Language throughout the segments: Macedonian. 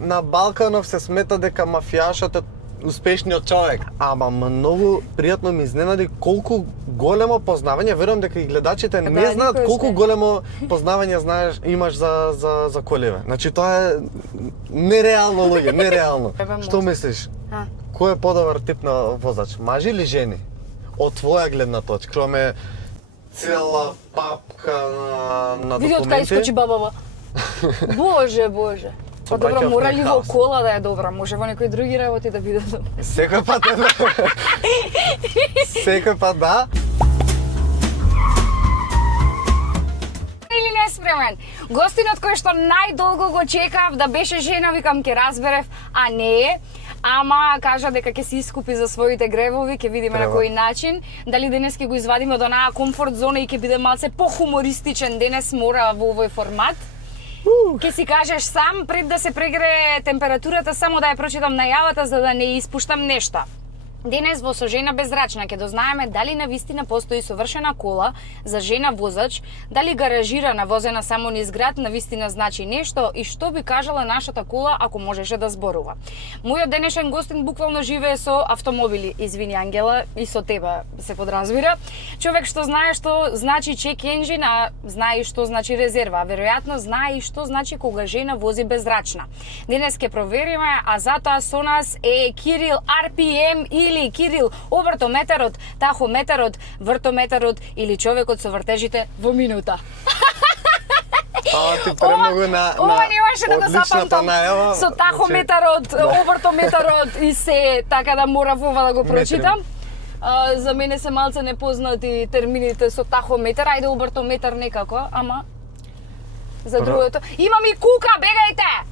На Балканов се смета дека мафијашот е успешниот човек. Ама многу пријатно ми изненади колку големо познавање, верувам дека и гледачите не знаат колку големо познавање знаеш имаш за колеве. Значи тоа е нереално луѓе, нереално. Што мислиш? Кој е подобар тип на возач, мажи или жени? Од твоја гледна точка, кроме цела папка на документи. Види од кај искочи бабава. Боже, боже. Па добро, мора ли во кола да е добра? Може во некои други работи да биде добра? Секој пат да. Секој пат да. Или не спремен. Гостинот кој што најдолго го чекав да беше жена, викам ќе разберев, а не е. Ама кажа дека ќе се искупи за своите гревови, ќе видиме на кој начин. Дали денес ќе го извадиме од онаа комфорт зона и ќе биде малце похумористичен денес мора во овој формат. Ке си кажеш сам пред да се прегре температурата, само да ја прочитам најавата за да не испуштам нешто. Денес во Со жена беззрачна ќе дознаеме дали навистина постои совршена кола за жена возач, дали гаражирана возена само низ град навистина значи нешто и што би кажала нашата кола ако можеше да зборува. Мојот денешен гостин буквално живее со автомобили, извини Ангела, и со тебе се подразбира. Човек што знае што значи check engine, а знае и што значи резерва, веројатно знае и што значи кога жена вози беззрачна. Денес ќе провериме, а затоа со нас е Кирил RPM или Кирил обртометарот, тахометарот, вртометарот или човекот со вртежите во минута. Ти премногу на ова немаше да го запамтам најава. Со тахометарот, обртометарот и се, така да морав ова да го прочитам. За мене се малце непознати термините со тахометар, ајде обртометар некако, ама за другото. Имам и кука, бегајте!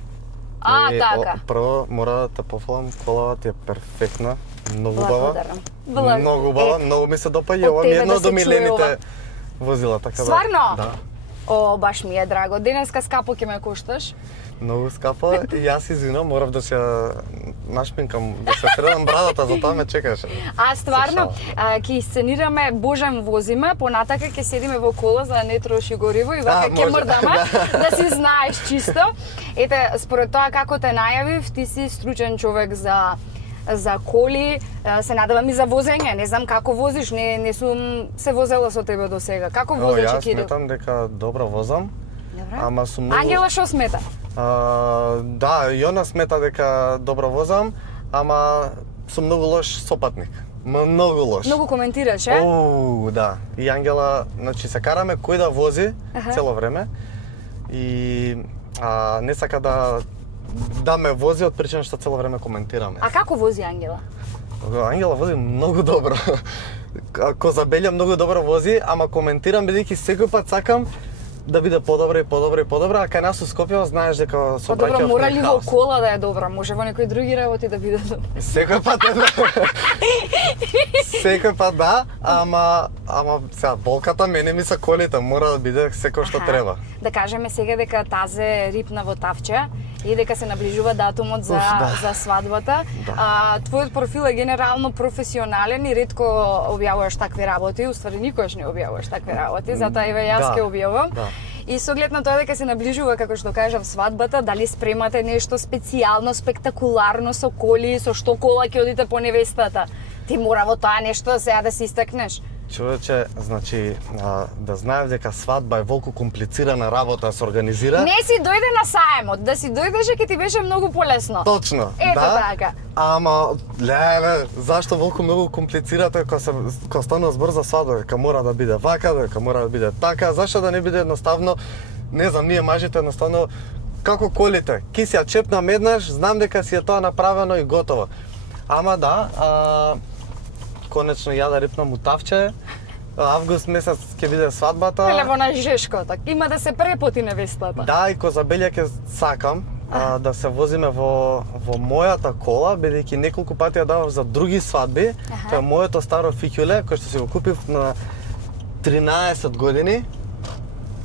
Така. Прво мора да те пофалам, колава ти е перфектна. Многу убава. Многу убава, многу ми се допаѓа. Ова ми е едно од омилените возила, така да. Стварно? Да. О, баш ми е драго. Денеска скапо ќе ме кошташ. Многу скапо и јас извинувам, морав да се нашпинкам, да се средам брадата, затоа ме чекаше. Стварно, ќе исценираме Божем возиме, понатака ќе седиме во кола за да не троши гориво и вака ќе мрдаме, да си знаеш чисто. Ете, според тоа како те најавив, ти си стручен човек за коли, се надевам и за возење, не знам како возиш, не сум се возела со тебе до сега. Како возиш, Кирил? Јас сметам дека добро возам, ама сум многу... Ангела што смета? Да, и она смета дека добро возам, ама сум многу лош сопатник. Многу лош. Многу коментираш, е? Да. И Ангела, значи се караме кој да вози цело време и не сака да ме вози од причина што цело време коментираме. А како вози Ангела? Ангела вози многу добро. Козабелја многу добро вози, ама коментирам бидејќи секој пат сакам да биде подобро и подобро и подобро, а кај нас у Скопје знаеш дека со браќа добро, мора ли во кола да е добра? Може во некои други работи да биде добра? Секој пат да. Секој пат да, ама сега болката мене ми се колите, мора да биде секој што треба. Да кажеме сега дека тазе рипна во тавче и дека се наближува датумот за свадбата. Твојот профил е генерално професионален и ретко објавуваш такви работи, уствари никош не објавуваш такви работи, затоа еве јас ќе објавувам. И со оглед на тоа дека се наближува, како што кажав, свадбата, дали спремате нешто специјално, спектакуларно со коли, со што кола ќе одите по невестата? Ти мора во тоа нешто сега да се истакнеш. Човече, значи, да знаев дека свадба е волку комплицирана работа да се организира. Не си дојде на саемот, да си дојдеше ќе ти беше многу полесно. Точно, ето така. Ама, леле, зашто волку многу комплицирате кога станува збор за свадба, дека мора да биде вака, дека мора да биде така, зашто да не биде едноставно, не знам, ние мажите едноставно, како колите, ки си ја чепнам еднаш, знам дека си е тоа направено и готово. Ама да, конечно ја да рипнам у тавче. Август месец ќе биде свадбата. Еле во на Жешкото, има да се препоти невестата. Да, и Козабелја ќе сакам да се возиме во мојата кола, бидејќи неколку пати ја давав за други свадби. Тоа е моето старо фиќуле, кој што си го купив на 13 години.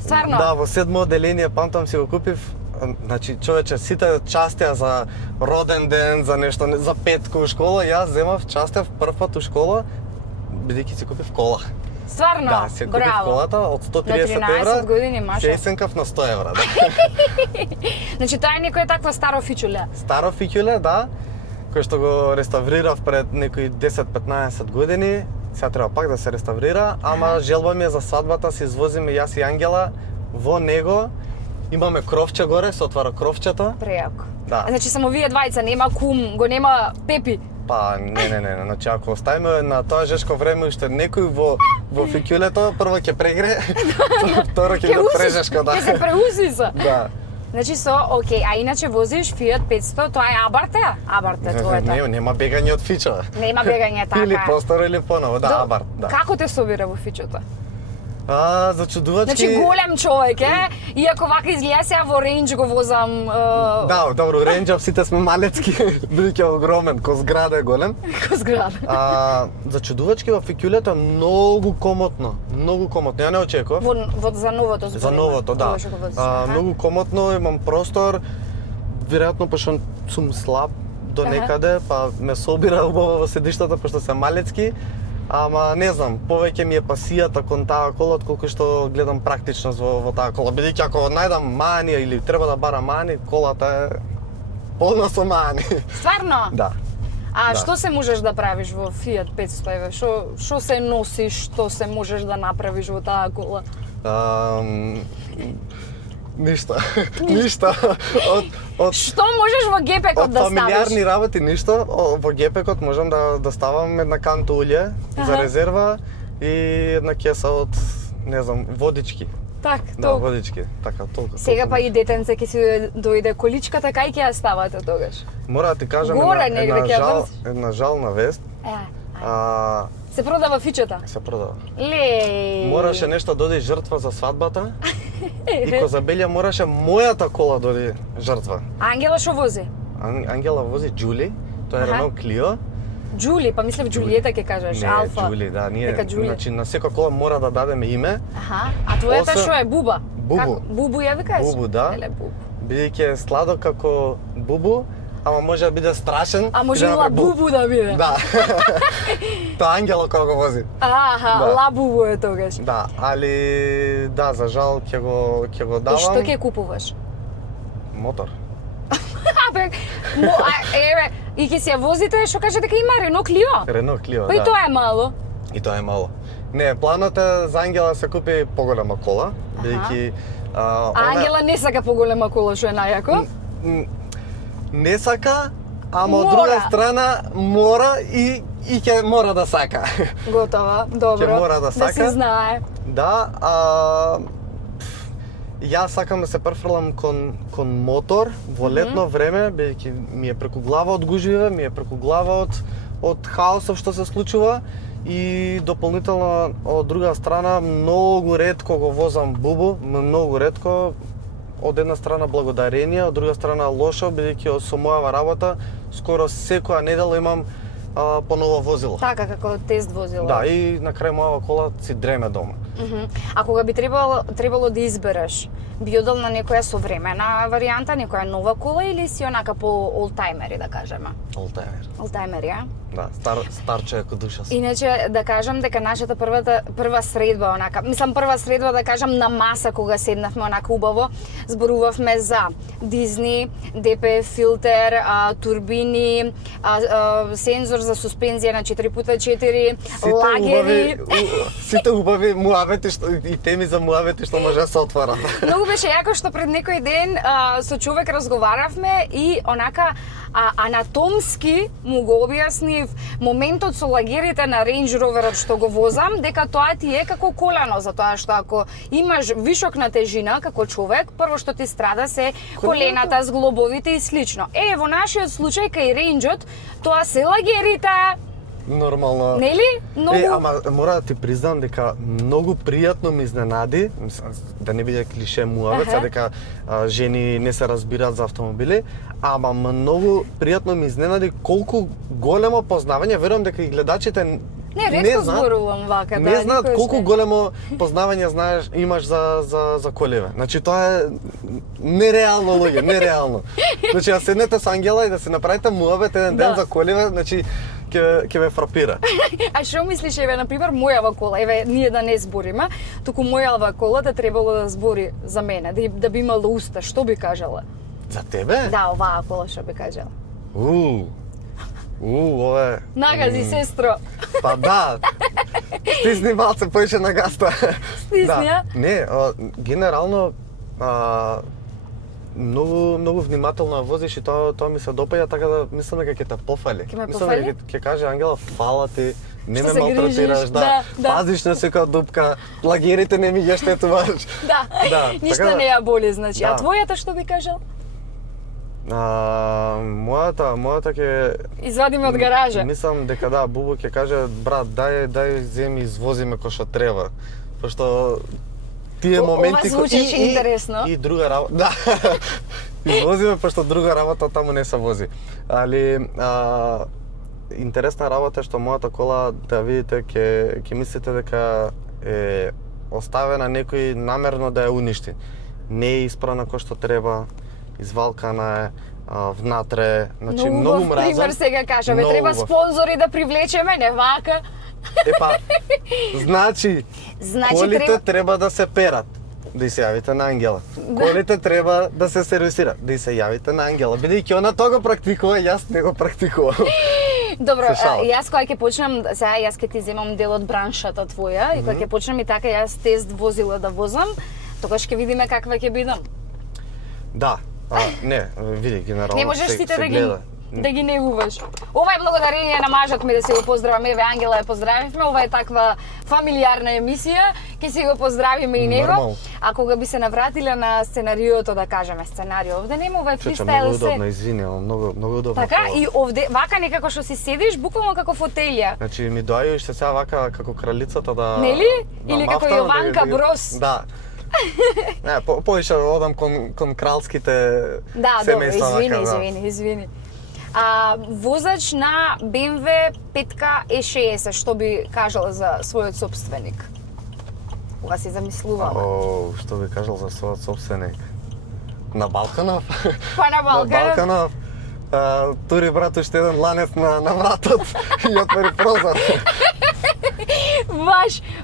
Стварно? Да, во 7 одделение, памтам си го купив. Значи, човече, сите частија за роден ден, за нешто, за петка у школа, јас земав частев прв пат у школа, бидејќи си купив кола. Стварно, Да, се купив браво. колата од 130 На 13 евра. години, маша. Се исенкав на 100 евра, да. Значи тоа е некоја таква старо фичуле. Старо фиќуле, да, кој што го реставрирав пред некои 10-15 години. Сега треба пак да се реставрира, ама желба ми е за свадбата се извозиме јас и Ангела во него. Имаме кровче горе, се отвара кровчето. Прејако. Да. Значи само вие двајца, нема кум, го нема Пепи. Па, не, значи ако оставиме на тоа жешко време уште некој во фиќулето, прво ќе прегре, второ ќе го прежешко, да. Ќе се преусиса. Да. Значи окей, а иначе возиш Fiat 500, тоа е Абарт е? Абарт е твоето. Нема бегање од фичо. Нема бегање така. Или постаро или поново, да, Абарт, да. Како те собира во фичото? Зачудувачки... Значи голем човек е, иако вака изгледа сега во рейндж го возам... Да, добро, рейнджав сите сме малецки, бидејќи огромен, ко зграда е голем. Ко зграда. Зачудувачки во фиќулето е многу комотно, Ја не очекував. За новото зборим. За новото, да. Многу комотно, имам простор, веројатно пошто сум слаб до некаде, па ме собира убаво во седиштата пошто се малецки. Ама не знам, повеќе ми е пасијата кон таа кола отколку што гледам практичност во таа кола. Бидејќи ако најдам мани или треба да барам мани, колата е полна со мани. Стварно? Да. А Да. што се можеш да правиш во Fiat 500 еве? Што се носиш, што се можеш да направиш во таа кола? Ништо. Од Што можеш во гепекот да ставиш? фамилиарни работи ништо. Во гепекот можам да ставам една канта улје за резерва и една кеса од, не знам, водички. Так, Да, толку. водички. Така, толку. Сега па и детенце ќе си дојде количката, кај ќе ја ставате тогаш? Мора да ти кажам Горе негде ќе ја врз. една жална вест. Се продава фичата? Се продава. Леј. Мораше нешто да оди жртва за свадбата. И ко забелја мораше мојата кола да оди жртва. Ангела што вози? Ангела вози Джули, тоа е Аха. Рено Клио. Джули, па мислев Джулиета ќе кажеш, Не, Алфа. Джули, да, ние, Дека Джули. значи на секоја кола мора да дадеме име, Аха, а твојата Осем- што е? Буба? Бубу. Бубу ја викаш? Бубу, да. Еле, Бубу. бидејќи е сладок како бубу, ама може да биде страшен. А и може да и направи Бубу да биде? Да. Тоа Ангело кога го вози. Аха, Да. ла Бубу е тогаш. Да, али да, за жал ќе го И давам. што ќе купуваш? Мотор. Абе, еве, и ќе си ја возите, што каже дека има Рено Клио? Рено Клио, Па и да. тоа е мало. И тоа е мало. Не, планот е за Ангела да се купи поголема кола, бидејќи А Ангела не сака поголема кола, што е најако? не сака, ама од Мора. друга страна мора и ќе мора да сака. Готова, добро. Ќе мора да Да сака. се знае. Да, јас сакам да се префрлам кон мотор во летно време, бидејќи ми е преку глава од гужвиве, ми е преку глава од хаосов што се случува и дополнително од друга страна многу ретко го возам бубу, многу ретко. Од една страна благодарение, од друга страна лошо, бидејќи со мојава работа скоро секоја недела имам по ново возило. Така, како тест возило. Да, и на крај мојава кола си дреме дома. А кога би требало да избереш, би одел на некоја современа варијанта, некоја нова кола или си онака по олтајмери, да кажеме? Олтајмер. Олтајмери, а? Да, стар човек од душа си. Иначе да кажам дека нашата прва средба онака, мислам прва средба да кажам на маса кога седнавме онака убаво, зборувавме за Дизни, ДПФ филтер, турбини, сензор за суспензија на 4x4, лагери. Сите убави муавети и теми за муавети што може да се отварат. Многу беше јако што пред некој ден со човек разговаравме и онака анатомски му го објаснив моментот со лагерите на Range Roverот што го возам, дека тоа ти е како колено, затоа што ако имаш вишок на тежина како човек, прво што ти страда се колената, зглобовите и слично. Во нашиот случај кај Range-от, тоа се лагерите. Нормално. Нели? Многу... Ама мора да ти признам дека многу пријатно ми изненади, да не биде клише муавец, дека жени не се разбираат за автомобили, ама многу пријатно ми изненади колку големо познавање, верувам дека и гледачите Не, ретко зборувам вака, да. Не знаат никој колку не. големо познавање знаеш имаш за колеве. Значи тоа е нереално луѓе, нереално. Значи да седнете со Ангела и да се направите муабет еден ден Да. за колеве, значи ќе ве фрапира. А што мислиш, еве, например, мојава кола, еве, ние да не збориме, туку мојава кола да требало да збори за мене, да би имала уста, што би кажала? За тебе? Да, оваа кола што би кажала. Ове... Нагази, сестро. Па да, стисни малце поише на гаста. Стисни, а? Не, генерално, многу внимателно возиш и тоа ми се допаѓа, така да мислам дека ќе те пофали. Ќе ме Мислам пофали? дека ќе каже Ангела, фала ти, не Што ме се малтретираш, грижиш, да. пазиш на секоја дупка, плагерите не ми ги штетуваш. Да, Да, ништо така да- не ја боли, значи. А Да. твојата што би кажал? Мојата ќе... Извадиме од гаража. Мислам дека да, Бубу ќе каже, брат, дај земи извозиме кој што треба. Пошто тие Ова моменти звучеше интересно. И друга работа. Да. Извозиме пошто друга работа таму не се вози. Али интересна работа е што мојата кола, да видите, ќе мислите дека е оставена некој намерно да ја уништи. Не е испрана кој што треба, извалкана е, внатре, значи многу убав пример мразам. сега кажа, бе, Многу треба убав. спонзори да привлечеме, не вака. Епа, значи колите треба да се перат, да и се јавите на Ангела. Колите треба да се сервисират, да и се јавите на Ангела. Бидејќи она тоа го практикува, јас не го практикувам. Добро, Се шалам. јас кога ќе почнам, сега јас ќе ти земам дел од браншата твоја и кога ќе почнам и така јас тест возила да возам, тогаш ќе видиме каква ќе бидам. Да, не, види, генерално Не можеш се сите да ги гледа. негуваш. Ова е благодарение на мажот ми да си го поздравам. Еве, Ангела ја поздравивме, ова е таква фамилиарна емисија, ќе си го поздравиме и него. Нормално. А кога би се навратиле на сценариото, да кажеме, сценарио, овде нема, ова е Чеча, фристайл многу се. удобно, извини, ама многу удобно. Така, кола. и овде, вака некако што си седиш, буквално како фотелја. Значи ми доаѓаш се сега вака како кралицата да... Нели? да Или како мафтам, Јованка ги- Брос. Да. Не, поише одам кон кралските Да, добро, семејства. извини. Возач на BMW 5 E60, што би кажал за својот собственик? Кога си замислувала? О, што би кажал за својот собственик? На Балканов? Па на На Балканот. Балканов. Тури брат уште еден ланец на вратот и отвори прозор.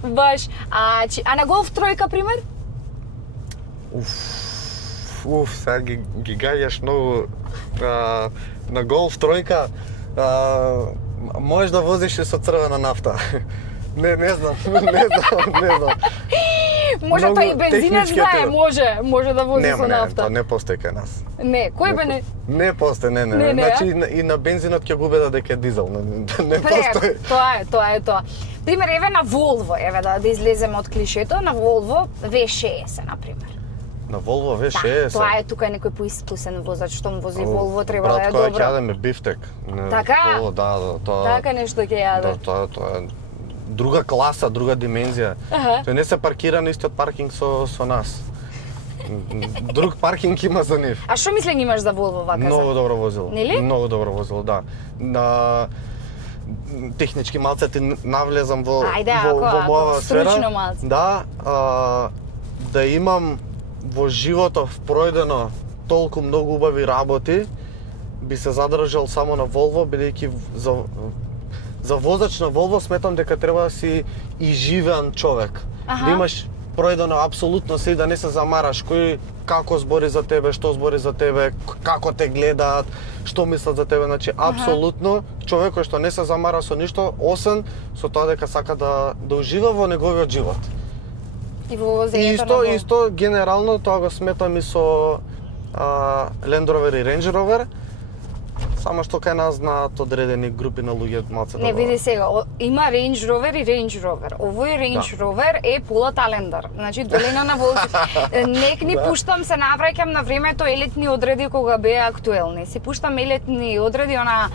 Баш. А на Голф тројка, пример? Сега ги гаѓаш многу. На Голф тројка можеш да возиш и со црвена нафта. Не знам. Може Многу па и бензинец технички знае, е може да вози со Нема, нафта. тоа не постои кај нас. Не, кој бе не? Не постои, не. Не, Значи а? и на бензинот ќе го убедат дека е дизел, не Пре, постои. тоа е тоа. Пример, еве на Volvo, еве да излеземе од клишето, на Volvo V60, например. На Volvo Да, V60. тоа е тука некој поискусен возач, што му вози Volvo, треба брат, да е која ќе добро. јадеме бифтек. Така? Volvo, да, тоа. Така нешто ќе јаде. Да, тоа е друга класа, друга димензија. Аха. Тој не се паркира на истиот паркинг со нас. Друг паркинг има за нив. А што мислење имаш за Volvo вака? Многу добро возило. Нели? Многу добро возило, да. На технички малце ти навлезам во Ајде, во ако моја сфера. стручно малце. Да, да имам во животов пројдено толку многу убави работи, би се задржал само на Volvo, бидејќи за возач на Volvo сметам дека треба да си и живеан човек. Аха. Да имаш пројдено апсолутно се и да не се замараш кој како збори за тебе, што збори за тебе, како те гледаат, што мислат за тебе, значи апсолутно човек кој што не се замара со ништо освен со тоа дека сака да ужива во неговиот живот. И во возењето на Volvo. Исто генерално тоа го сметам и со Land Rover и Range Rover. Само што кај нас знаат одредени групи на луѓе малце Не, види сега, има Range Rover и Range Rover. Овој Range Rover е Pola Talender. Значи, долина на Волжи. Нек ни пуштам, се навраќам на времето елитни одреди кога беа актуелни. Си пуштам елитни одреди, она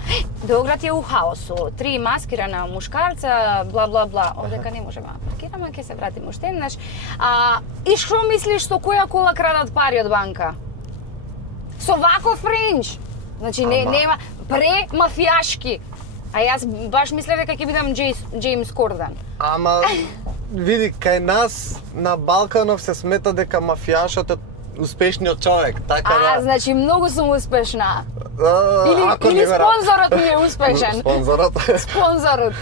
Beograd е у хаосу. 3 маскирана мушкарца, бла бла бла. Одека не можеме да паркираме, ќе се вратиме уште еднаш. И што мислиш со која кола крадат пари од банка? Со ваков рейндж. Значи нема премафијашки. А јас баш мислев дека ќе бидам Джеймс Корден. Ама види кај нас на Балканов се смета дека мафијашот успешниот човек, така да. Значи многу сум успешна. Ако Или не го спонзорот ми е успешен. Спонзорот. Спонзорот.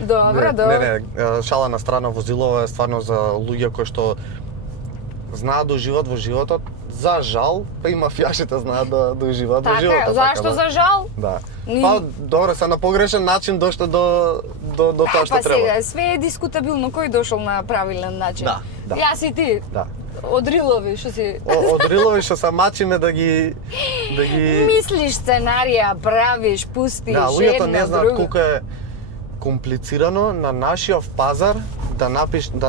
Добро, добро. Не, шала на страна, возило е стварно за луѓе кои што знаат да уживаат во животот. За жал, па и мафијашите знаат да уживаат во животот. Така, зашто за жал? Да. Па добро, се на погрешен начин дошле до тоа што Па треба. сега, све е дискутабилно, кој дошол на правилен начин? Да. Јас и ти. Да. Од рилови, што си... Од рилови што се мачиме да ги Мислиш сценарија, правиш, пустиш, Да, луѓето една, не знаат друга. колку е комплицирано на нашиот пазар да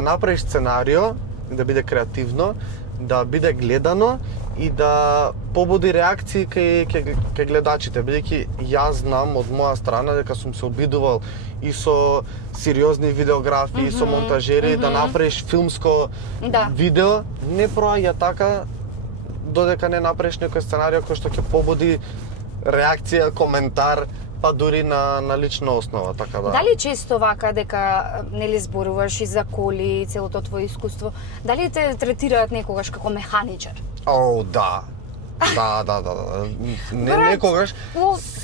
направиш сценарио, да биде креативно, да биде гледано и да побуди реакции кај гледачите, бидејќи јас знам од моја страна дека сум се обидувал и со сериозни видеографи, и со монтажери да направиш филмско видео, не проаѓа така додека не направиш некој сценарио кој што ќе побуди реакција, коментар, па дури на лична основа, така да. Дали често вака дека нели зборуваш и за коли и целото твое искуство, дали те третираат некогаш како механичар? О, да. Да. Не Брат, некогаш,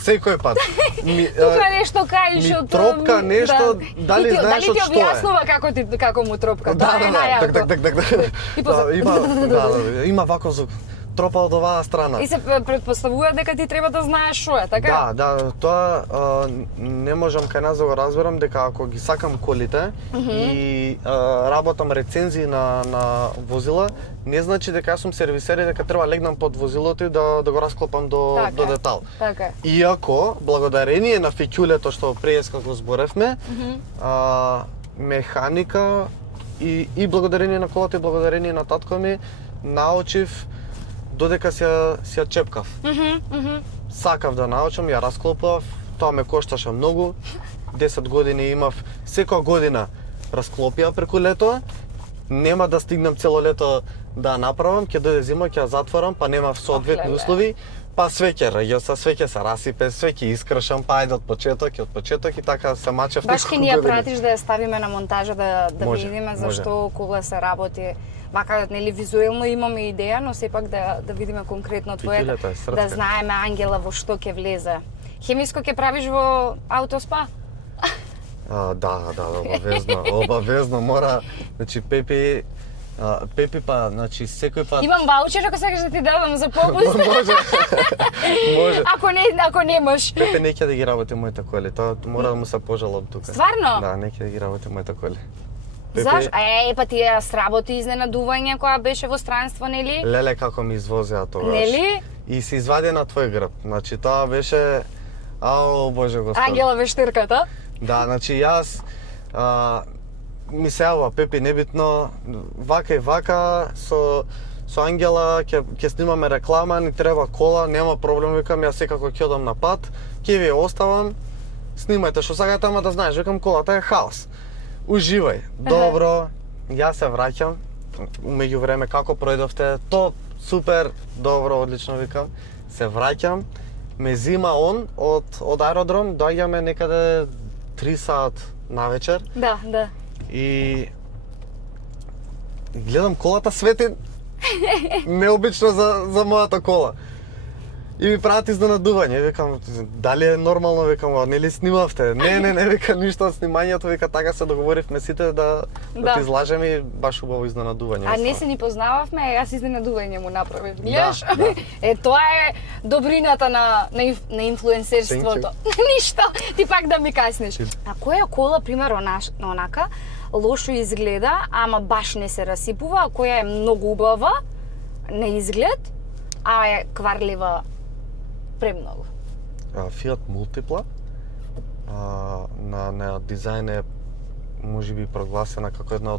секој пат. Тука нешто каиш ми од... тропка нешто, дали знаеш од што е? Дали ти објаснува како му тропка? Да. И после... Има ваков звук. Тропа од оваа страна. И се предпоставува дека ти треба да знаеш што е, така? Да, тоа не можам кај нас да го разберам дека ако ги сакам колите и работам рецензии на возила, не значи дека јас сум сервисер и дека треба легнам под возилото и да го расклопам до детал. Така. Иако, благодарение на фиќулето што преска го зборевме, механика и благодарение на колата и благодарение на татко ми научив додека се ја чепкав. Сакав да научам, ја расклопав, тоа ме кошташе многу. 10 години имав, секоја година расклопија преку лето. Нема да стигнам цело лето да направам, ќе дојде зима, ќе ја затворам, па немав соодветни услови. Па све ќе раѓоса, све ќе се расипе, све ќе искршам, па ајде од почеток и така се мачев неколку Баш ќе ни ја пратиш да ја ставиме на монтажа да видиме зашто кога се работи. Вака, нели, визуелно имаме идеја, но сепак да видиме конкретно твоето, да знаеме Ангела во што ќе влезе. Хемиско ќе правиш во Аутоспа? Да, обавезно мора. Значи Пепи па, значи секој пат... Имам ваучер ако сакаш да ти дадам за попуст. Може. Ако немаш. Пепе не ќе да ги работи моите коли, тоа мора да му се пожалам тука. Стварно? Да, не ќе да ги работи моите коли. Заш? Па тие сработи изненадување која беше во странство, нели? Леле како ми извозеа тогаш. Нели? И се извади на твој грб. Значи тоа беше ао боже господи. Ангела вештирката? Да, значи јас ми се јава Пепи небитно вака и вака со Ангела ќе снимаме реклама, ни треба кола, нема проблем, викам јас секако ќе одам на пат, ќе ви ја оставам. Снимајте што сакате, ама да знаеш, викам колата е хаос. Уживај. Добро. Јас се враќам. Меѓу време како пројдовте? То супер, добро, одлично викам. Се враќам. Ме зима он од аеродром, доаѓаме некаде 3 сат навечер. Да. И гледам колата свети необично за мојата кола. И ми прават изненадување, викам, дали е нормално, викам, нели снимавте? Не, вика, ништо од снимањето, вика, така се договоривме сите да ти излажеме и баш убаво изненадување. А не се ни познававме, јас изненадување му направив, гледаш? Да. Тоа е добрината на инфлуенсерството. Ништо, ти пак да ми каснеш. А која кола, пример, онака, лошо изгледа, ама баш не се расипува, а која е многу убава на изглед, а е кварлива премногу? Fiat Multipla. На дизајн е можеби прогласена како една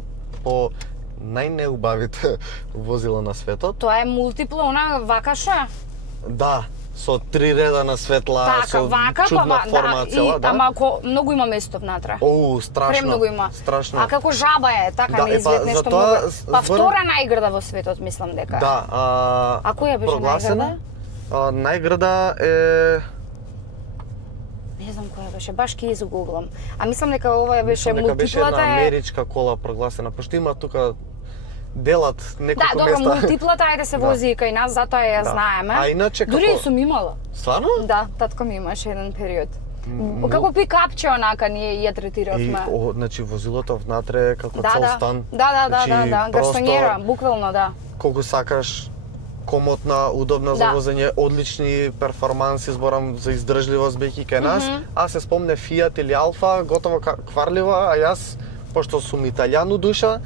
од најнеубавите возила на светот. Тоа е Multipla, она вака што е? Да, со 3 реда на светла, со чудна форма цела, да. Ама многу има место внатре. Страшно. Премногу има. Страшно. А како жаба е, така на изглед нешто многу. Па втора најграда во светот, мислам дека. Да, а која беше најграда? Најграда е... Не знам која беше, баш ќе изгуглам. А мислам дека ова беше Мултиплата. Дека беше една Multiplata америчка кола прогласена, пошто има тука делат Да, неколку добро, места. мултиплата ајде се вози и кај нас, затоа ја Да. знаеме. А иначе Дури како- и сум имала. Стварно? Да, татко ми имаше еден период. Како пикапче онака ние ја И, третиравме. значи, возилото внатре како Да, цел да. стан. Да, Значи, гарсонјера, буквално да. Колку сакаш, комотна, удобна за Да. возење, одлични перформанси, зборам за издржливост бејќи кај нас. Аз се спомне Фиат или Алфа, готово кварлива, а јас, пошто сум италијан у душа,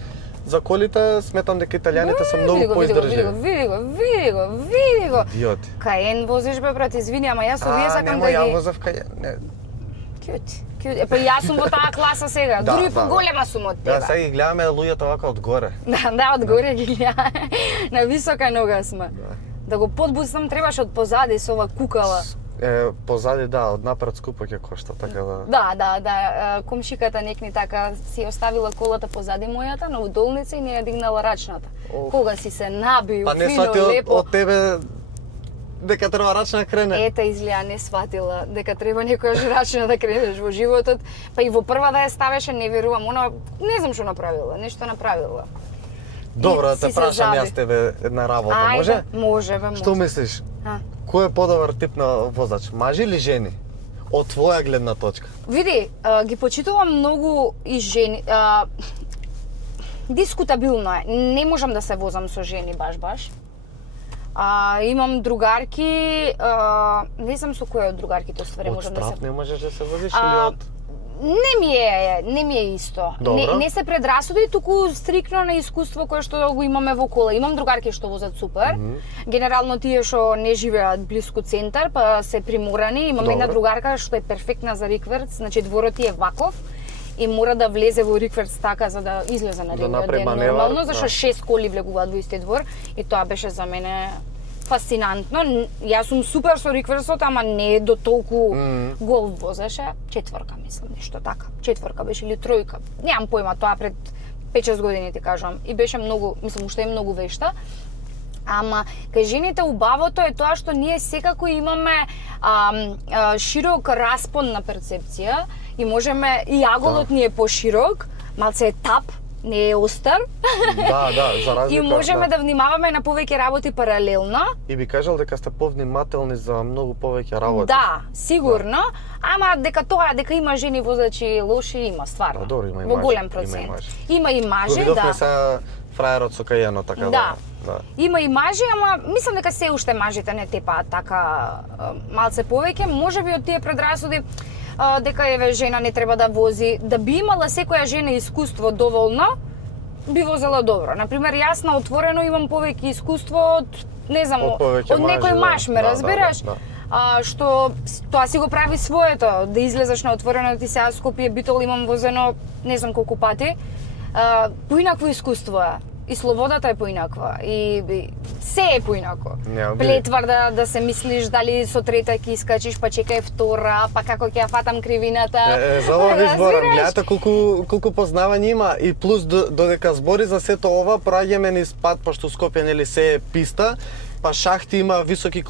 за колите сметам дека италијаните се многу поиздржливи. Види го. Идиоти. Каен возиш бе брат, извини, ама јас овие сакам нема, да ја ги возев кај... Не. Кјут. Епа јас сум во таа класа сега, Да, дури да, да. поголема сум од Да, тебе. сега ги гледаме луѓето вака одгоре. Да, одгоре ги гледа. На висока нога сме. Да го подбуснам требаше од позади со ова кукала. Позади, да, од напред скупо ќе кошта, така да. Да, комшиката некни така си оставила колата позади мојата на удолница и не ја дигнала рачната. Кога си се набиу, Па не фино, свати лепо. од тебе дека треба рачна крене. Ета изгледа не сватила дека треба некојаш рачна да кренеш во животот, па и во прва да ја ставеше, не верувам, она не знам што направила, нешто направила. Добро, да си те се прашам жаби. јас тебе една работа, Ајде, може? може бе, може. Што мислиш? А. Кој е подобар тип на возач, мажи или жени? Од твоја гледна точка. Види, ги почитувам многу и жени. Дискутабилно е. Не можам да се возам со жени баш. Имам другарки, не знам со која од другарките ствари Од можам да се... страв не можеш да се возиш или од... Не ми е исто. Не се предрасуди, туку стрикно на искуство кое што го имаме во кола. Имам другарки што возат супер. Генерално тие што не живеат блиску центар, па се приморани. Имам една другарка што е перфектна за рикверц, значи дворот е ваков и мора да влезе во рикверц така за да излезе на линиот ден нормално, зашто 6 коли влегуваат во истиот двор и тоа беше за мене фасцинантно. Јас сум супер со рикверсот, ама не до толку гол возеше. 4 мислам, нешто така. 4 беше или 3. Немам појма, тоа пред 5-6 години ти кажам. И беше многу, мислам, уште е многу вешта. Ама кај жените убавото е тоа што ние секако имаме широк распон на перцепција и можеме, и аголот ни е поширок, малце е тап, не е остар. Да, за разлика. И можеме да внимаваме на повеќе работи паралелно. И би кажал дека сте повнимателни за многу повеќе работи. Да, сигурно, ама дека има жени возачи лоши, има стварно. Добро, има и во мажи, голем има и процент. мажи. Има и мажи, Видовме да. се фраерот со кајено, така Да. да. Има и мажи, ама мислам дека се уште мажите не тепаат така малце повеќе. Можеби од тие предрасуди дека еве жена не треба да вози, да би имала секоја жена искуство доволно, би возела добро. Например, јас на отворено имам повеќе искуство од, не знам, Од повеќе од некој мажи, маж, ме да, разбираш? да. Што тоа си го прави своето, да излезеш на отворено, ти сега Скопје Битол имам возено не знам колку пати. Поинакво искуство е. И слободата е поинаква, и се е поинако. Плетвар да се мислиш дали со трета ќе искачиш, па чекај втора, па како ќе ја фатам кривината. За ова ви зборам, гледате колку познавање има и плюс додека збори за сето ова, праѓаме низ пат, пошто Скопје нели се е писта, па шахти има високи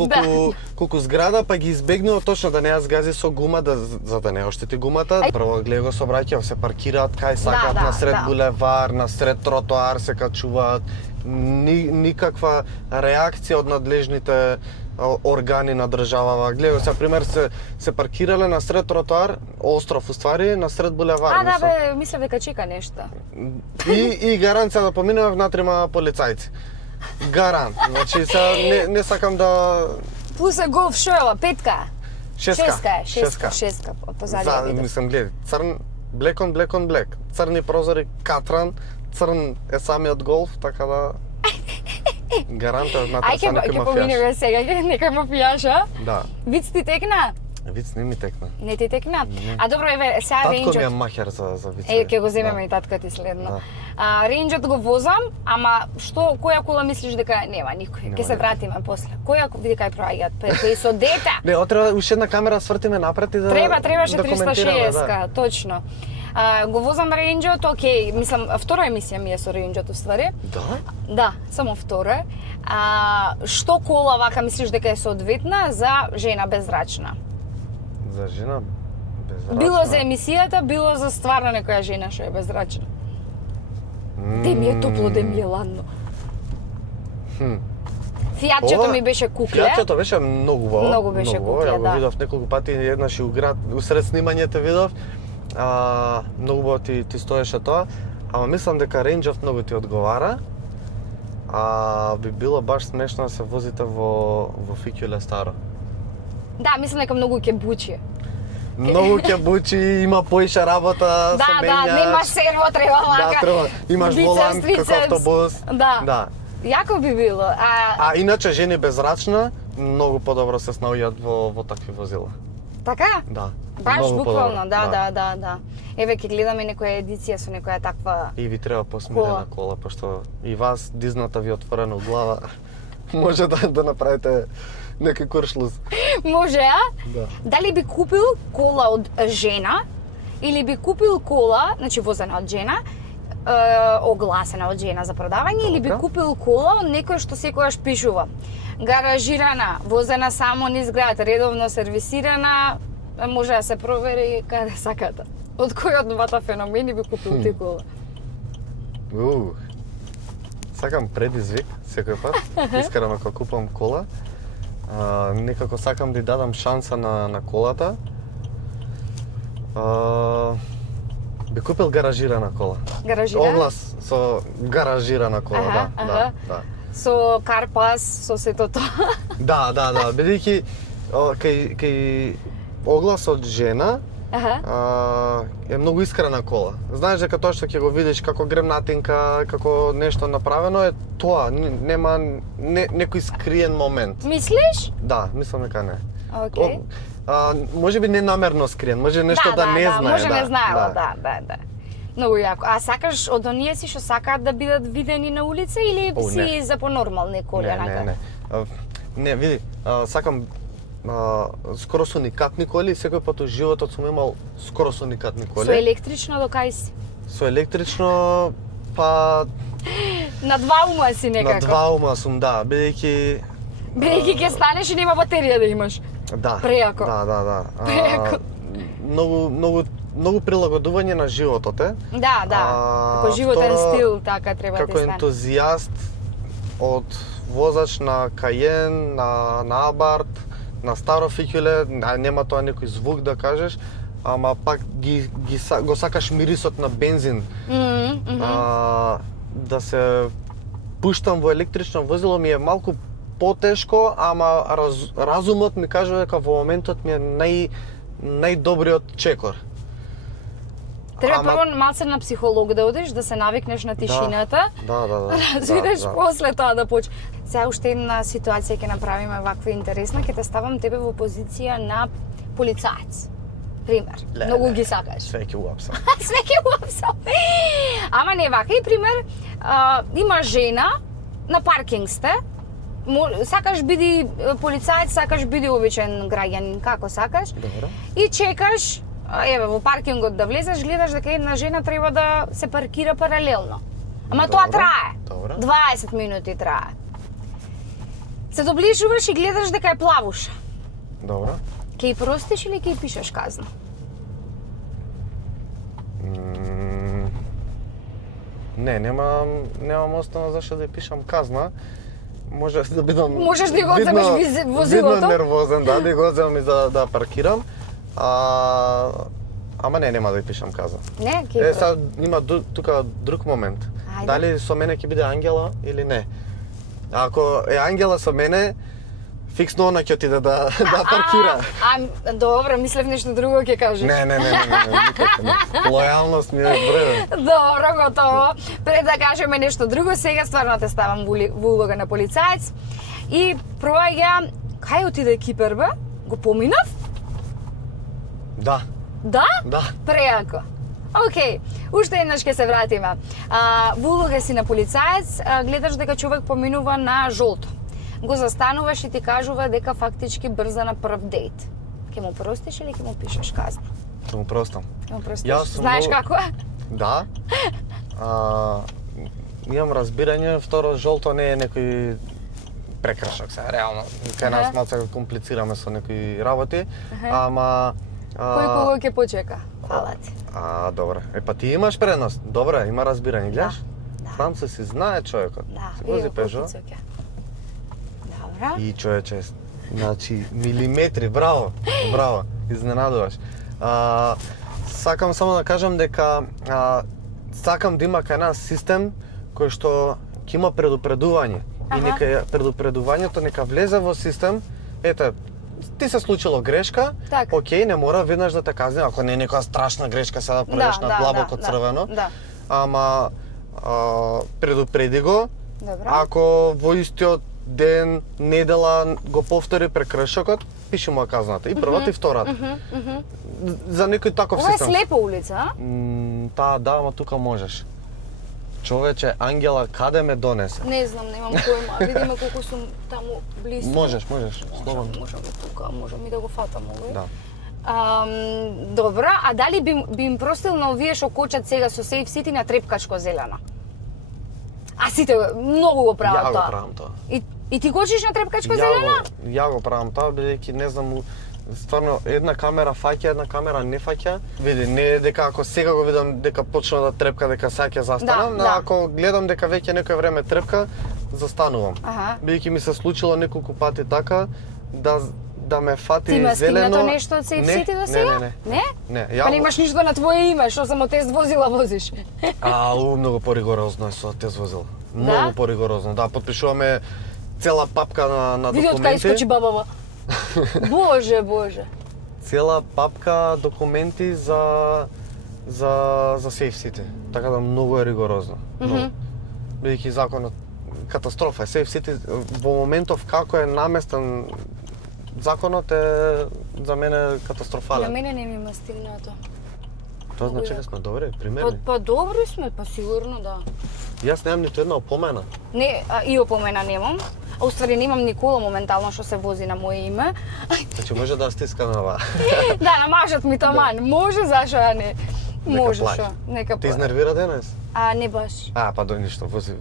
колку зграда, па ги избегнува точно да не ја згази со гума, за да не оштети гумата. Прво гледа го сообраќајот, се паркираат кај сакаат, на сред булевар, на сред тротоар се качуваат. Никаква реакција од надлежните органи на државава. Гледа, за пример се паркирале на сред тротоар, остров уствари, на сред булевар. Да бе, мислев дека чека нешто. И гаранција да поминува внатрима полицајци. Гарант. Значи, не сакам да... Плюс е голф шоела, 5-ка. Шеска. Позади ја видов. Мислам, гледа, црн, black on black. Црни прозори, катран, црн е самиот голф, така да... Гарант е внатре са некој мафијаш. Ајде, ќе поминеме сега, некој мафијаша. Да. Виц ти текна? Виц не ми текна. Не ти текна? А добро, еве, сега рейнџот. Татко ми е махер за виц. Ќе го земеме и татко ти следно. Рейнџот го возам, ама која кола мислиш дека нема никој? Ќе се вратиме после. Која види кај проаѓаат, кај со дете. Не, треба уште една камера свртиме напред и да Требаше да 360, точно. Го возам рейнџот, окей, мислам, втора емисија ми е со рейнџот уствари. Да? Да, само втора. Што кола вака мислиш дека е соодветна за жена безрачна? За жена безрачна? Било за емисијата, било за стварно некоја жена што е безрачна. Де ми е топло, де ми е ладно. Фијатчето ми беше кукле. Фијатчето беше многу убаво. Многу беше кукле, Ја го да. видов неколку пати, еднаш и у град, усред снимањето видов. Многу убаво ти стоеше тоа. Ама мислам дека ренџов многу ти одговара. Би било баш смешно да се возите во фикјуле старо. Да, мислам дека многу ќе бучи. Многу ќе бучи, има поише работа, Да, со мењач. нема серво, треба лака. Да, треба. Имаш Бицепс, волан како трицепс. автобус. Да. Јако би било. Иначе жени безрачна многу подобро се снаоѓаат во такви возила. Така? Да. Баш многу буквално, подобро. да. Еве ќе гледаме некоја едиција со некоја таква. И ви треба посмирена кола, пошто и вас дизната ви отворена у глава. Може да направите некој куршлус. Може, а? Да. Дали би купил кола од жена или би купил кола, значи возена од жена, огласена од жена за продавање, или би купил кола од некој што секогаш пишува гаражирана, возена само низ град, редовно сервисирана, може да се провери каде сакате. Од кој од двата феномени би купил ти кола? Сакам предизвик секој пат, искрено кога купам кола. Некако сакам да дадам шанса на колата. Би купил гаражирана кола. Гаражирана? Оглас со гаражирана кола, да. Со карпас, со сето тоа. Да, бидејќи кај оглас од жена е многу искрена кола. Знаеш дека тоа што ќе го видиш како гремнатинка, како нешто направено е тоа, нема некој скриен момент. Мислиш? Да, мислам дека не. Океј. Може би не намерно скриен, може нешто да не знае. Може не знаело, да. Многу јако. А сакаш од оние си што сакаат да бидат видени на улица или си за понормални коли? Не, види, сакам скоро со уникатни коли, секој пат во животот сум имал скоро со уникатни коли. Со електрично до кај си? Со електрично, па... На два ума си некако? На два ума сум, да, бидејќи ќе станеш и нема батерија да имаш. Да. Прејако. Да. Прејако. Многу прилагодување на животот е. Да. Како животен стил, така треба да како стане. Како ентузијаст од возач на Каен, на Абарт, на старо фикјуле, нема тоа некој звук да кажеш, ама пак го сакаш мирисот на бензин. Да се пуштам во електрично возило ми е малку потешко, ама разумот ми кажува дека во моментот ми е најдобриот чекор. Треба прво малце на психолог да одиш, да се навикнеш на тишината. Да. Развидеш после тоа да почне. Сега уште една ситуација ќе направиме ваква интересна, ќе те ставам тебе во позиција на полицаец. Пример. Многу ги сакаш. Све ќе уапсам. Све ќе уапсам. Ама не вака и пример, има жена на паркинг сте. Сакаш биди полицаец, сакаш биди обичен граѓанин, како сакаш. Добро. И чекаш, еве во паркингот да влезеш, гледаш дека една жена треба да се паркира паралелно. Ама тоа трае. 20 минути трае. Се доближуваш и гледаш дека е плавуша. Добро. Ке ја простиш или ке ја пишеш казна? Не, немам основа зашто да ја пишам казна. Можеш да бидам... Можеш да го одземеш возилото? Видно нервозен, да го одземам и да паркирам. Ама нема да ја пишам казна. Не, ке Сега има тука друг момент. Ајде. Дали со мене ќе биде Ангела или не? Ако е Ангела со мене, фиксно она ќе отиде да паркира. Добро, мислев нешто друго ќе кажеш. Не, никако не. Лојалност ми е вреден. Добро, готово. Пред да кажеме нешто друго, сега стварно те ставам во улога на полицаец. И проаѓа, кај отиде Кипер, бе? Го поминав? Да. Да? Да. Преако. Океј, уште еднаш ќе се вратиме. Во улога си на полицаец, гледаш дека човек поминува на жолто. Го застануваш и ти кажува дека фактички брза на прв дејт. Ке му простиш или ке му пишеш казна? Ќе му простам. Ке му простиш. Знаеш како е? Да. Имам разбирање, второ жолто не е некој прекршок, сега реално. Кај нас малце комплицираме со некои работи, ама кој кого ќе почека? Фала ти. Добре. Па ти имаш предност. Добре, има разбирање, гледаш? француз и знае човекот. Да, Се вози Peugeot. Добра. И човече, значи милиметри, браво, браво, изненадуваш. Сакам само да кажам дека сакам да има кај нас систем кој што ќе има предупредување. И нека предупредувањето нека влезе во систем. Ете, ти се случило грешка, така. Океј, не мора веднаш да те казни, ако не е некоја страшна грешка сега да пројдеш на длабоко црвено. Да. Ама предупреди го. Добро. Ако во истиот ден, недела го повтори прекршокот, пиши му казната. И првата и втората. За некој таков Ова е систем. слепа улица, а? Да, ама тука можеш. Човече, Ангела, каде ме донесе? Не знам, немам појма. Видиме колку сум таму близко. Можеш, слободно. Можам и тука, можам и да го фатам овој. Да. Добра, а дали би им простил на овие што кочат сега со Safe City на трепкачко зелена? А сите многу го прават Ја тоа. го правам тоа. И ти кочиш на трепкачко зелена? Ја го правам тоа, бидејќи не знам, стварно една камера фаќа, една камера не фаќа. Види, не е дека ако сега го видам дека почна да трепка, дека сега ќе застанам, но ако гледам дека веќе некој време трепка, застанувам. Бидејќи ми се случило неколку пати така да ме фати зелено. Ти стигнато нешто од Safe City до сега? Не. Па немаш ништо на твое име, што само тест возила возиш. Многу поригорозно е со тест возила. Многу поригорозно. Да, подпишуваме цела папка на документи. Види од кај искочи бабава. Боже. Цела папка документи за Safe City. Така да многу е ригорозно. Бидејќи законот катастрофа е. Safe City во моментов како е наместен законот е за мене катастрофален. На мене не ми има стигнато. Тоа значи дека сме добри, примерни. Па добри сме, па сигурно да. Јас немам ниту една опомена. Не, и опомена немам. А уствари немам ни кола моментално што се вози на моје име. Значи може да стискаме ова. Да, намажат ми таман. Може, зашо а не? Може плаќ. шо, нека Ти изнервира денес? Не баш. Па до ништо, вози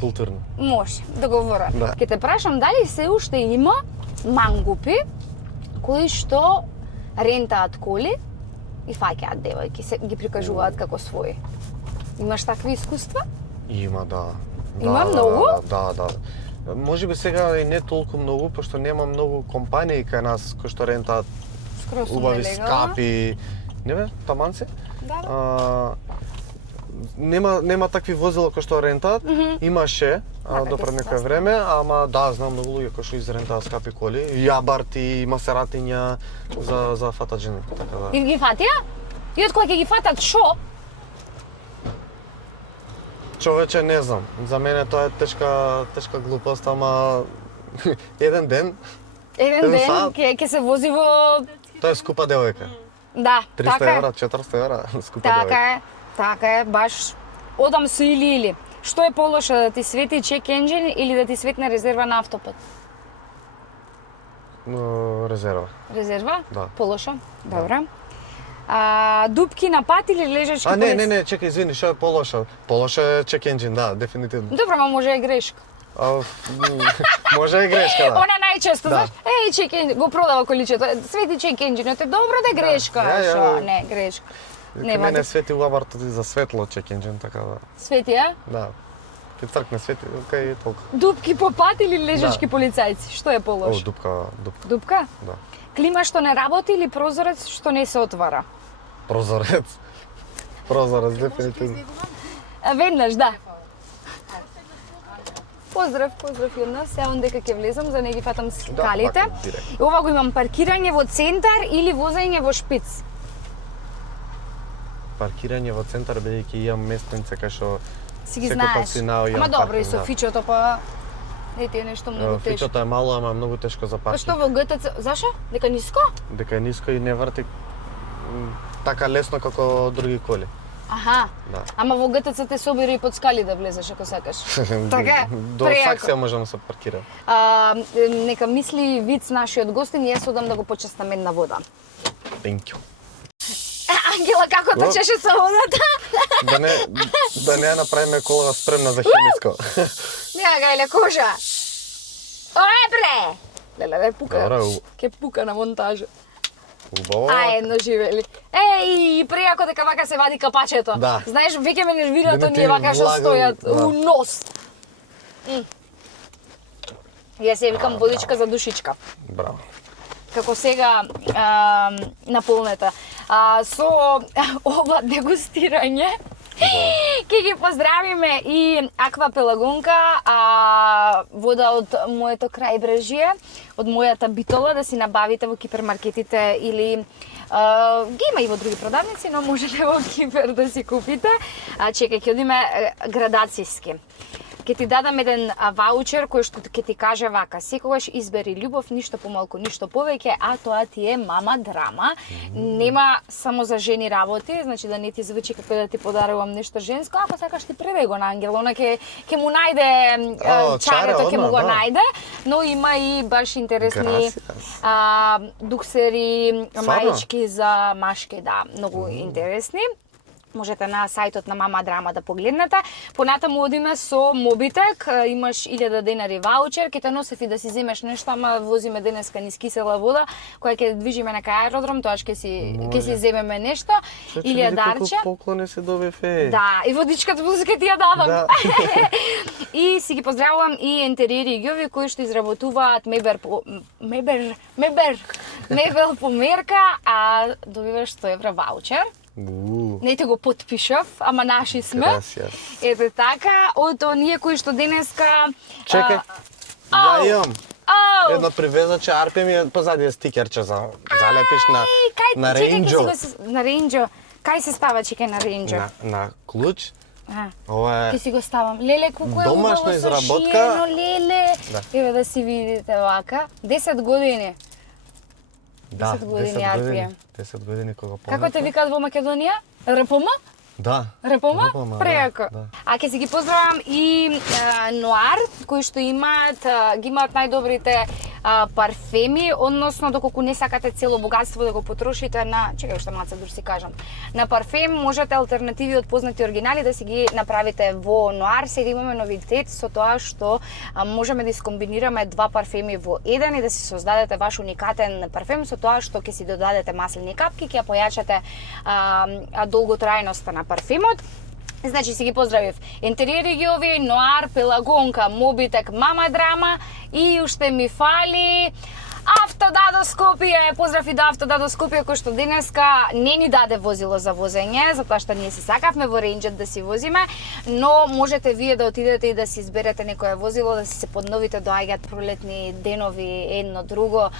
културно. Може, договора. Да. Ке те прашам дали се уште има мангупи кои што рентаат коли и фаќаат девојки, се ги прикажуваат како своји. Имаш такви искуства? Има, да. Има многу? Да. Може би сега и не толку многу, пошто нема многу компанији кај нас кои што рентаат убави скапи. Не бе, таман се? Да. Нема такви возила кои што рентаат. Имаше до пред некое време, ама да, знам многу луѓе кои што изрентаат скапи коли, јабарти, масератиња за фатаџини, така да. И ги фатија? И од кога ќе ги фатат шо? Човече, не знам. За мене тоа е тешка глупост, ама еден ден Еден ден ќе се вози во... Тоа е скупа девојка. Да, 300 така е. евра, 400 евра, скупа девојка. Така е, баш одам со или. Што е полошо, да ти свети чек енџин или да ти светне резерва на автопат? Резерва. Резерва? Да. Полошо? Добра. Дупки на пат или лежачки колеса? Не, чекај, извини, што е полошо? Полошо е чек енџин, да, дефинитивно. Добро, ма може е грешка. Може и грешка, да. Она најчесто, знаеш, чек енџин, го продава количето, свети чек енџинот, е добро да е грешка. Шо? Не, грешка. Не, мене свети убаварто за светло чек енџин, така да. Свети, а? Да. Ке цркне свети, кај толку. Дупки по пат или лежачки полицајци? Што е полошо? Дупка. Дупка? Да. Клима што не работи или прозорец што не се отвара? Прозорец, дефинитивно. Веднаш, да. Поздрав јадна, сега дека ќе влезам за не ги фатам скалите. И ова го имам паркирање во центар или возење во шпиц. Паркирање во центар, бидејќи имам местенце кај што си ги знаеш. Ама добро, и со фичото па не ти е нешто многу тешко. Фичото е мало, ама многу тешко за паркинг. Па што во ГТЦ, зашо? Дека ниско? Дека е ниско и не врти така лесно како други коли. Аха. Да. Ама во ГТЦ те собира и под скали да влезеш ако сакаш. Така? До саксија можам да се паркирам. Нека мисли виц нашиот гостин и јас одам да го почестам една вода. Thank you. Ангела, како те чеше со водата? Да не направиме колава спремна за хемиско. Нема гајле кожа. Ое бре! Леле, пука. Добра. Ке пука на монтажа. Убаво. А, едно живели. Еј, преако дека вака се вади капачето. Да. Знаеш, веќе ме нервираат Да не ти оние вака што влага, стојат да. у нос. Јас ја викам водичка за душичка. Браво. Како сега наполнета. Со ова дегустирање ќе ги поздравиме и Аква Пелагонка, вода од моето крајбрежје, од мојата битола, да си набавите во кипермаркетите или ги има и во други продавници, но можете во Кипер да си купите. Чекај, ќе одиме градацијски. Ќе ти дадам еден ваучер кој што ќе ти каже вака: секогаш избери љубов, ништо помалку, ништо повеќе, а тоа ти е мама драма. Нема само за жени работи, значи да не ти звучи како да ти подарувам нешто женско, ако сакаш ти предај го на Ангел, она ќе му најде чарето, ќе му го најде, но има и баш интересни дуксери, маички за машки, да, многу интересни. Можете на сајтот на Мама Драма да погледнете. Понатаму одиме со Мобитек, имаш 1000 денари ваучер, ќе те носев и да си земеш нешто, ама возиме денеска низ кисела вода, која ќе движиме на кај аеродром, тоа ќе си земеме нешто или ја дарче. Колку поклони се добив, Да, и водичката плюс ќе ти ја дадам. Да. И си ги поздравувам и Интериери Ѓови кои што изработуваат мебел по мерка, а добиваш 100 евра ваучер. Не те го потпишав, ама наши сме. Gracias. Ете така, од оние кои што денеска... Чекај, ја имам. Ау! Едно привезаче, Арпе ми е позади е стикерче за залепиш на Рейнџо. На Рейнџо. Кај се става, чекај, на Рейнџо? На клуч. Ова е... Ке си го ставам. Леле, колку е домашна изработка. Леле. Еве да си видите вака. 10 години. Да, 10 години Арпија. 10 години кога помнам. Како те викаат во Македонија? РПМ? Да. Репома? Преако. Да. А ќе си ги поздравам и Ноар, кои што ги имаат најдобрите парфеми, односно доколку не сакате цело богатство да го потрошите на, чекај уште малце дур си кажам, на парфем можете алтернативи од познати оригинали да си ги направите во Ноар. Сега имаме новитет со тоа што можеме да искомбинираме два парфеми во еден и да си создадете ваш уникатен парфем со тоа што ќе си додадете маслени капки, ќе ја појачате долготрајноста на парфемот. Значи си ги поздравив Интериери Ѓови, Ноар, Пелагонка, Мобитек, Мама Драма и уште ми фали Автодадо Скопје. Поздрав и до Автодадо Скопје кој што денеска не ни даде возило за возење, затоа што ние си сакавме во Рейнџет да си возиме, но можете вие да отидете и да си изберете некое возило, да си се подновите, доаѓаат пролетни денови, едно друго,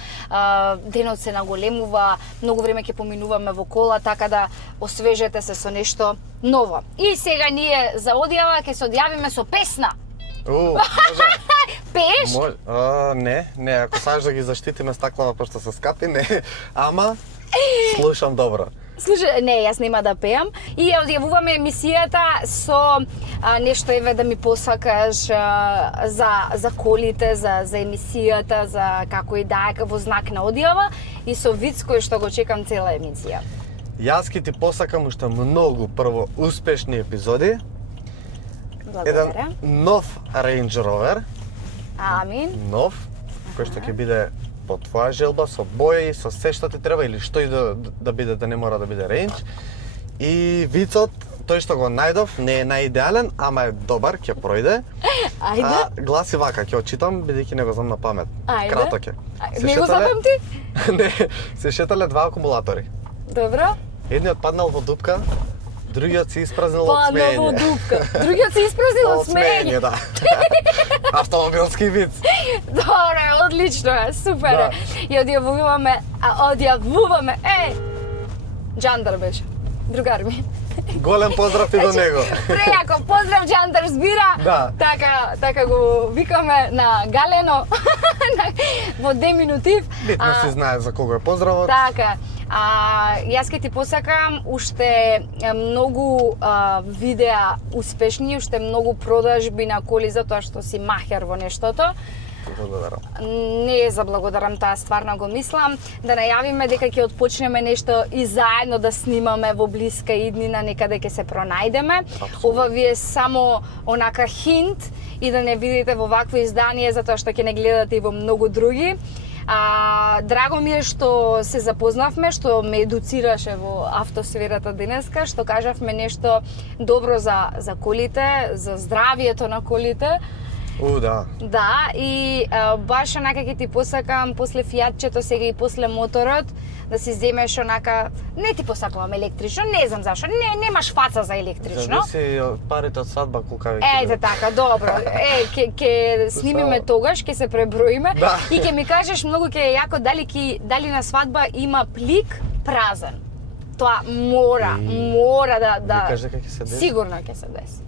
денот се наголемува, многу време ќе поминуваме во кола, така да освежете се со нешто ново. И сега ние за одјава ќе се одјавиме со песна. Може. Пееш? Не, ако сакаш да ги заштитиме стаклава пошто се скапи, не. Ама слушам добро. Слушај, не, јас нема да пеам. И ја одјавуваме емисијата со нешто еве да ми посакаш за колите, за емисијата, за како и да е во знак на одјава и со виц кој што го чекам цела емисија. Јас ки ти посакам уште многу прво успешни епизоди. Благодаря. Еден нов Range Rover. Амин. Нов, кој што ќе биде по твоја желба, со бои, со се што ти треба или што и да биде, да не мора да биде Range. И вицот, тој што го најдов, не е најидеален, ама е добар, ќе пројде. Ајде. Гласи вака, ќе очитам, бидејќи не го знам на памет. Ајде. Краток е. Не го запамти? Не, се шетале два акумулатори. Добро. Едниот паднал во дупка, другиот се испразнил од смеење. Паднал во дупка. Другиот се испразнил од смеење. Да. Автомобилски виц. Добре, одлично е, супер е. И одјавуваме, Џандар беше, другар ми. Голем поздрав и до него. Прејако, поздрав Џандар збира. Да. Така го викаме на Галено во деминутив. Битно си знае за кого е поздравот. Така. Јас ке ти посакам уште многу видеа успешни, уште многу продажби на коли затоа што си махер во нештото. Благодарам. Не е за благодарам, таа стварно го мислам. Да најавиме дека ќе отпочнеме нешто и заедно да снимаме во блиска иднина, некаде ќе се пронајдеме. Ова ви е само онака хинт и да не видите во вакво издание затоа што ќе не гледате и во многу други. Драго ми е што се запознавме, што ме едуцираше во автосферата денеска, што кажавме нешто добро за колите, за здравието на колите. Да. Да, и баш онака ќе ти посакам после фијатчето, сега и после моторот, да си земеш онака, не ти посакувам електрично, не знам зашо, немаш фаца за електрично. Зависи од парите од свадба колка ви Ете така, добро. Ќе снимиме тогаш, ќе се преброиме и ќе ми кажеш многу ќе е јако дали на свадба има плик празен. Тоа мора да кажа како ќе се деси. Сигурно ќе се деси.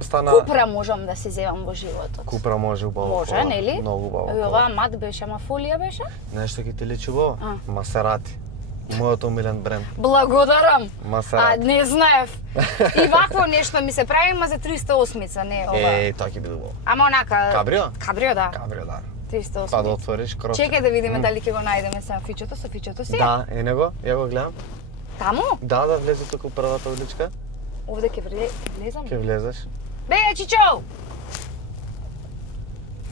Стана Купра можам да си земам во животот. Купра може убаво. Може, нели? Многу убаво. Ова мат беше, ама фолија беше? Нешто ќе ти личи убаво? Масерати. Мојот омилен бренд. Благодарам. Масерати. Не знаев. И вакво нешто ми се прави, ма за 308-ца, не ова. Тоа ќе биде убаво. Ама онака... Кабрио? Кабрио, да. Кабрио, да. 308. Па да отвориш кров. Чекај да видиме дали ќе го најдеме сега фичото си. Да, него, ја го гледам. Таму? Да, влезе туку првата уличка. Овде ќе влезам? Ќе влезеш. Бега, Чичо!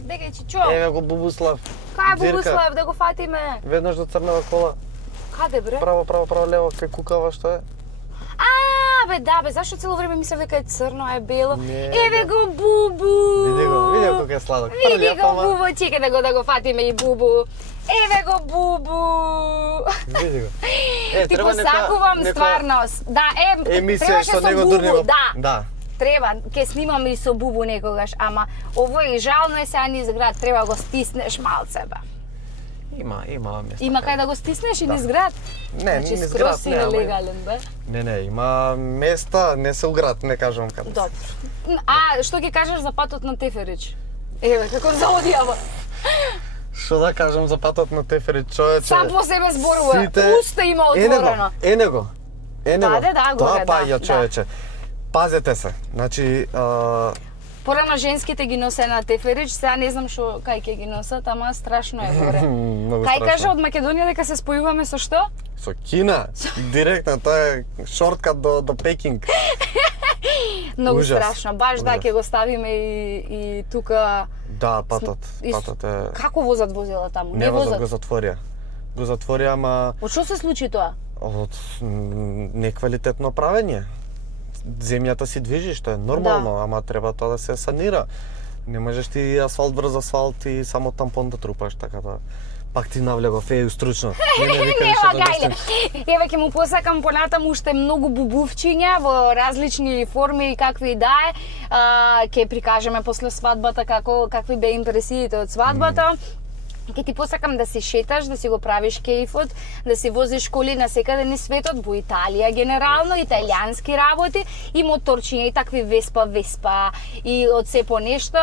Бега, Чичо! Еве го Бубуслав. Кај Дзирка. Бубуслав, да го фатиме? Веднаш до црнава кола. Каде, бре? Право, лево, кај кукава што е. Бе, зашто цело време мислев дека е црно, а е бело? Не, Еве го Бубу! Види го колку е сладок. Види Прљав, го ама- Бубу, чекај да го фатиме и Бубу. Еве го Бубу! Види го. Ти посакувам стварност. Да, емисија требаше со него Бубу, дурниво. да. Треба, ќе снимам и со Бубу некогаш, ама ово е жално е сега низ град, треба да го стиснеш малце, бе. Има место. Има кај да го стиснеш и низ град? Не, Значи, низ скроз град си не, ама- нелегален, бе. Не, има места, не се у град, не кажувам каде. Добро. Што ќе кажеш за патот на Теферич? Еве, како заодијава. Што да кажам за патот на Теферич, човече? Сам по себе зборува. Уста има отворено. Ене го. Да, Тоа горе, паѓа, да. човече. Пазете се. Значи, Порано женските ги носе на Теферич, сега не знам што кај ќе ги носат, ама страшно е горе. многу Кај страшно. кажа од Македонија дека се спојуваме со што? Со Кина, директно, тоа е шорткат до Пекинг. Многу Ужас. страшно. Баш да, Ужас. ќе го ставиме и тука. Да, патот е... Како возат возила таму? Не возат, го затворија. Го затворија, ама Од што се случи тоа? од неквалитетно правење. Земјата си движи, што е нормално, ама треба тоа да се санира. Не можеш ти асфалт врз асфалт и само тампон да трупаш, така да пак ти навлегов, стручно. Нема гајле. Еве ќе му посакам понатаму уште многу бубувчиња во различни форми и какви да е. Ќе прикажеме после свадбата какви бе импресиите од свадбата. Ке ти посакам да се шеташ, да си го правиш кејфот, да си возиш коли на секаде низ светот, во Италија генерално, италијански работи и моторчиња и такви Веспа и од се по нешто.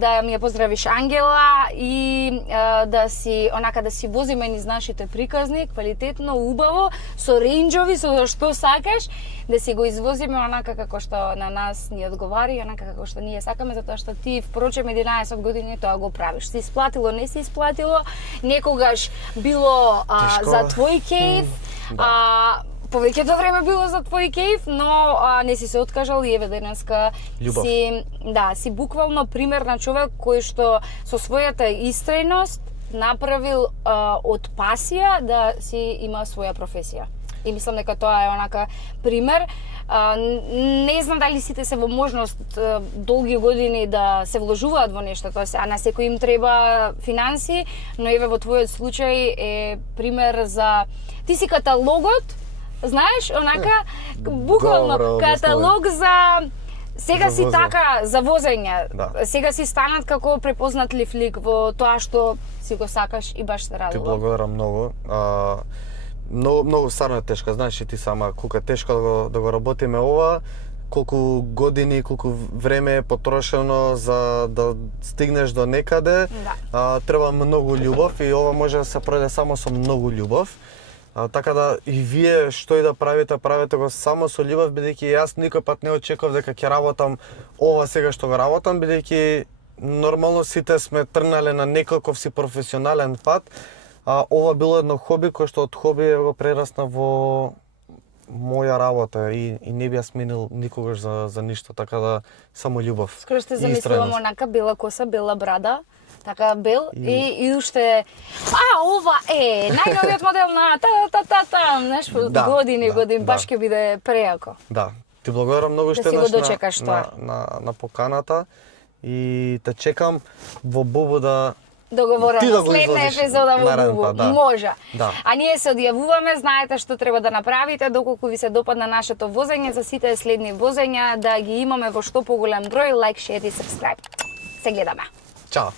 Да ми ја поздравиш Ангела и да си возиме низ нашите приказни, квалитетно, убаво, со ренџови, со што сакаш, да си го извозиме онака како што на нас ни одговари, онака како што ние сакаме, затоа што ти впрочем 11 години тоа го правиш. Се исплатило, не се исплатило, некогаш било за твој кејф, повеќето време било за твој кејф, но не си се откажал и еве денеска си буквално пример на човек кој што со својата истрејност направил од пасија да си има своја професија. И мислам дека тоа е онака пример. Не знам дали сите се во можност долги години да се вложуваат во нешто, а на секој им треба финанси, но еве во твојот случај е пример за... Ти си каталогот, знаеш, онака, буквално каталог за... Сега си така за возење. Сега си станат како препознатлив лик во тоа што си го сакаш и баш се радува. Ти благодарам многу. Многу стварно е тешко, знаеш и ти сама колку е тешко да го работиме ова, колку години, колку време е потрошено за да стигнеш до некаде. Треба многу љубов и ова може да се пројде само со многу љубов. Така да и вие што и да правите го само со љубов, бидејќи јас никој пат не очекував дека ќе работам ова сега што го работам, бидејќи нормално сите сме трнале на некаков си професионален пат. Ова било едно хоби кој што од хоби го прерасна во моја работа и не би ја сменил никогаш за ништо, така да само љубов. Скоро сте и замислила истрајност. онака бела коса, бела брада, така бел и уште ова е најновиот модел на знаеш, години, баш ќе биде преако. Да. Ти благодарам многу Да што си го еднаш дочекаш тоа. на поканата и те чекам во Бубу да Договорено, Ти да го следна изложиш епизода во наредната, Бубу. да. Може. Да. А ние се одјавуваме, знаете што треба да направите, доколку ви се допадна нашето возење, за сите следни возења, да ги имаме во што поголем број, лайк, шер и сабскрајб. Се гледаме. Чао.